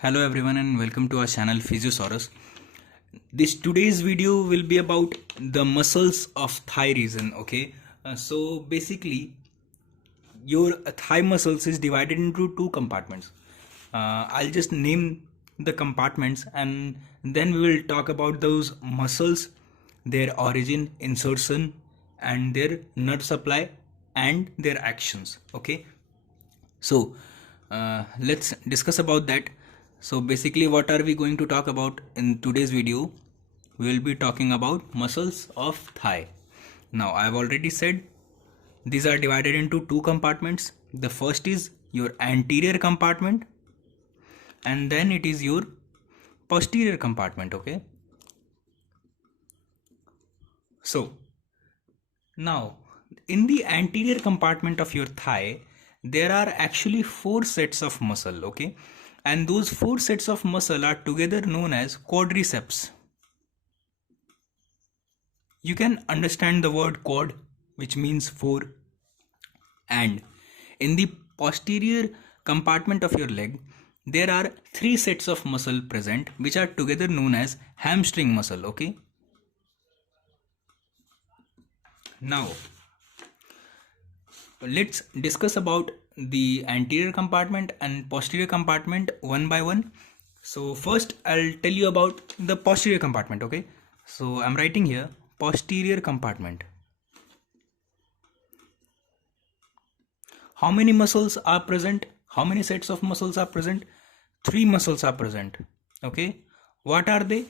Hello everyone and welcome to our channel PhysioSaurus. Today's video will be about the muscles of thigh region. Okay, so basically your thigh muscles is divided into two compartments. I'll just name the compartments and then we will talk about those muscles, their origin, insertion, and their nerve supply and their actions. Okay, so let's discuss about that. So basically what are we going to talk about in today's video? We will be talking about muscles of thigh. Now I have already said these are divided into two compartments. The first is your anterior compartment and then it is your posterior compartment. Okay, so now in the anterior compartment of your thigh there are actually four sets of muscle. Okay, and those four sets of muscle are together known as quadriceps. You can understand the word quad, which means four, and in the posterior compartment of your leg there are three sets of muscle present which are together known as hamstring muscle. Okay, now let's discuss about the anterior compartment and posterior compartment one by one. So first I'll tell you about the posterior compartment. Okay, so I'm writing here posterior compartment. How many muscles are present? How many sets of muscles are present? Three muscles are present. Okay, what are they?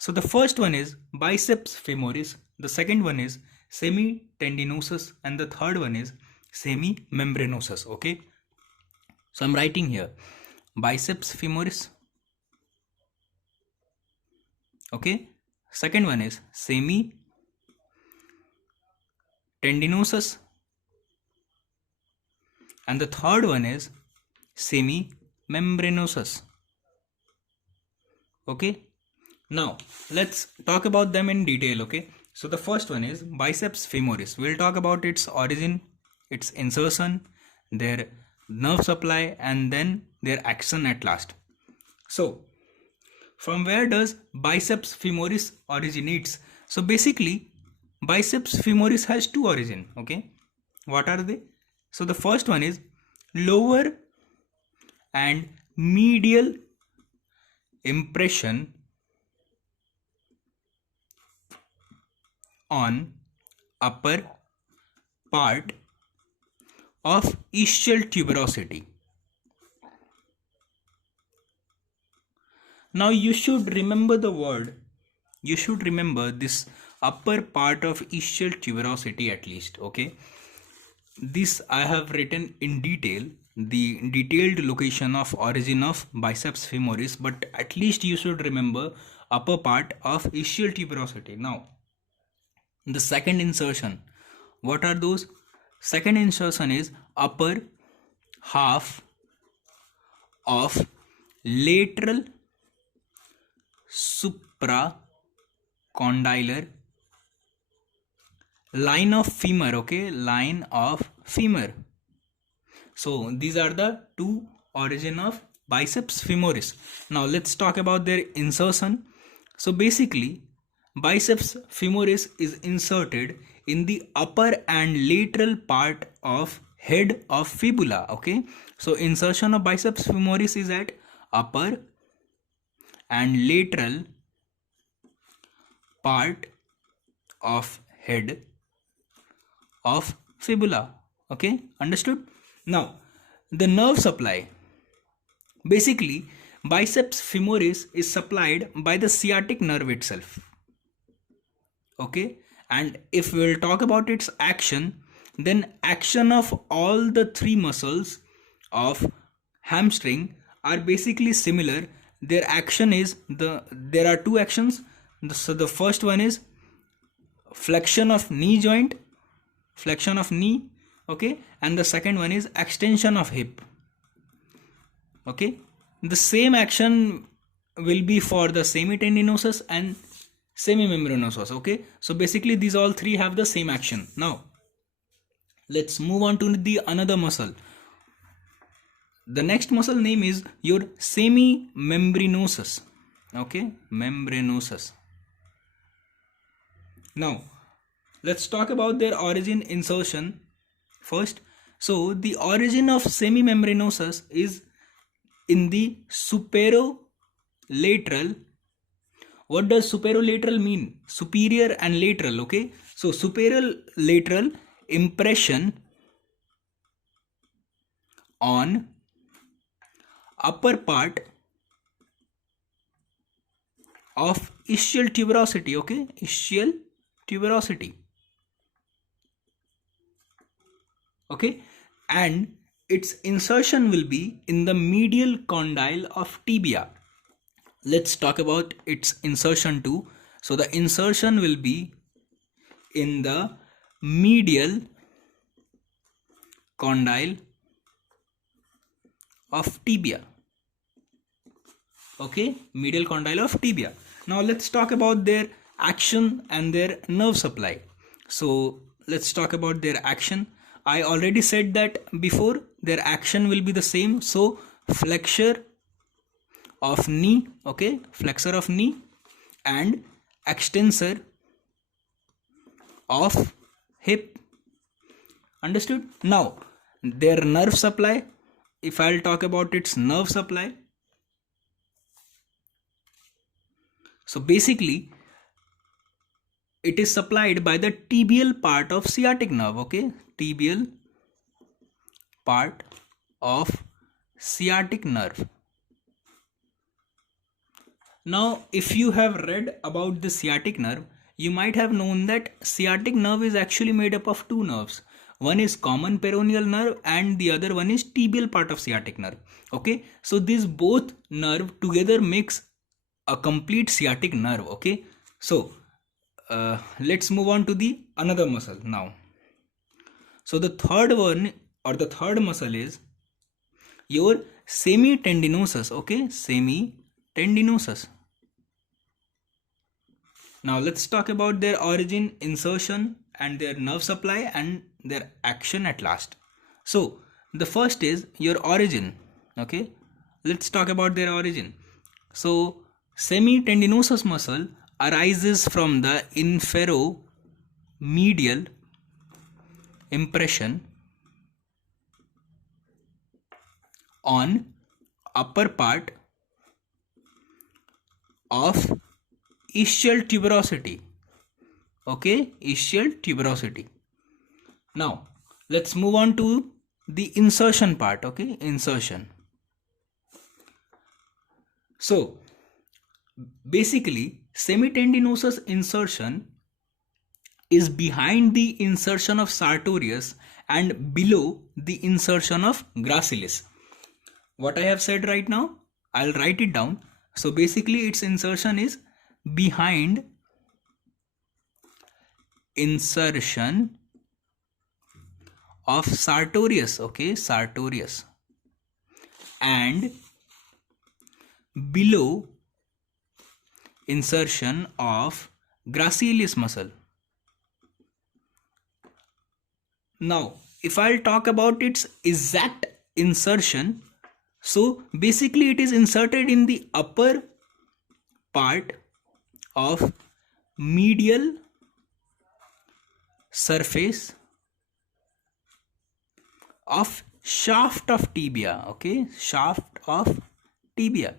So the first one is biceps femoris, the second one is semi-tendinosus, and the third one is semi-membranosus. Okay, so I'm writing here biceps femoris. Okay, second one is semi-tendinosus and the third one is semi-membranosus. Okay, now let's talk about them in detail. Okay, so the first one is biceps femoris. We'll talk about its origin, its insertion, their nerve supply, and then their action at last. So from where does biceps femoris originates? So basically biceps femoris has two origin. Okay, what are they? So the first one is lower and medial impression on upper part of ischial tuberosity. Now you should remember the word, you should remember this upper part of ischial tuberosity at least. Okay, this I have written in detail, the detailed location of origin of biceps femoris, but at least you should remember upper part of ischial tuberosity. Now the second insertion, what are those? Second insertion is upper half of lateral supracondylar line of femur. Okay, line of femur. So these are the two origin of biceps femoris. Now let's talk about their insertion. So basically biceps femoris is inserted in the upper and lateral part of head of fibula. Okay, so insertion of biceps femoris is at upper and lateral part of head of fibula. Okay, understood? Now the nerve supply, basically biceps femoris is supplied by the sciatic nerve itself. Okay, and if we will talk about its action, then action of all the three muscles of hamstring are basically similar. Their action is there are two actions. So the first one is flexion of knee joint, flexion of knee. Okay, and the second one is extension of hip. Okay, the same action will be for the semi-tendinosus and semi-membranosus. Okay, so basically these all three have the same action. Now let's move on to the another muscle. the next muscle name is your semi-membranosus. Okay, membranosus. Now let's talk about their origin, insertion first. So the origin of semi-membranosus is in the superolateral. What does superolateral mean? Superior and lateral. Okay, so superolateral impression on upper part of ischial tuberosity. Okay, ischial tuberosity. Okay, and its insertion will be in the medial condyle of tibia. Let's talk about its insertion too. So the insertion will be in the medial condyle of tibia. Okay, medial condyle of tibia. Now let's talk about their action and their nerve supply. So let's talk about their action. I already said that before, their action will be the same. So flexure of knee, okay, flexor of knee and extensor of hip. Understood? Now their nerve supply, if I'll talk about its nerve supply, so basically it is supplied by the tibial part of sciatic nerve. Okay, tibial part of sciatic nerve. Now if you have read about the sciatic nerve, you might have known that sciatic nerve is actually made up of two nerves. One is common peroneal nerve and the other one is tibial part of sciatic nerve. Okay, so these both nerve together makes a complete sciatic nerve. Okay, so let's move on to the another muscle now. So the third one or the third muscle is your semitendinosus. Okay, semitendinosus. Now let's talk about their origin, insertion and their nerve supply and their action at last. So the first is your origin. Okay, let's talk about their origin. So semitendinosus muscle arises from the inferomedial impression on upper part of ischial tuberosity. Okay, ischial tuberosity. Now let's move on to the insertion part. Okay, insertion. So basically semitendinosus insertion is behind the insertion of sartorius and below the insertion of gracilis. What I have said right now, I'll write it down. So basically its insertion is behind insertion of sartorius. Okay, sartorius and below insertion of gracilis muscle. Now if I'll talk about its exact insertion, so basically it is inserted in the upper part of medial surface of shaft of tibia. Okay, shaft of tibia.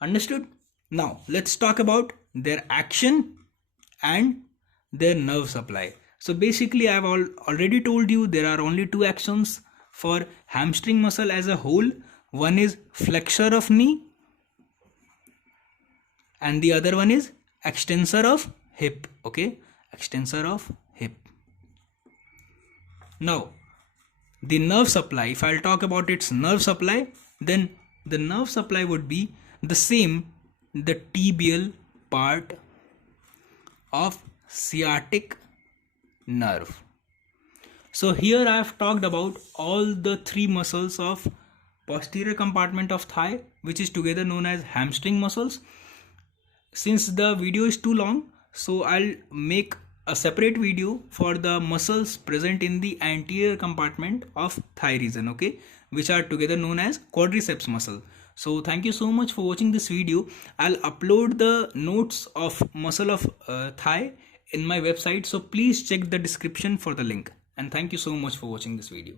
Understood? Now let's talk about their action and their nerve supply. So basically I have already told you there are only two actions for hamstring muscle as a whole. One is flexor of knee and the other one is extensor of hip. Okay, extensor of hip. Now the nerve supply, if I'll talk about its nerve supply, then the nerve supply would be the same, the tibial part of sciatic nerve. So here I have talked about all the three muscles of posterior compartment of thigh, which is together known as hamstring muscles. Since the video is too long, so I'll make a separate video for the muscles present in the anterior compartment of thigh region, okay, which are together known as quadriceps muscle. So thank you so much for watching this video. I'll upload the notes of muscle of thigh in my website, so please check the description for the link. And thank you so much for watching this video.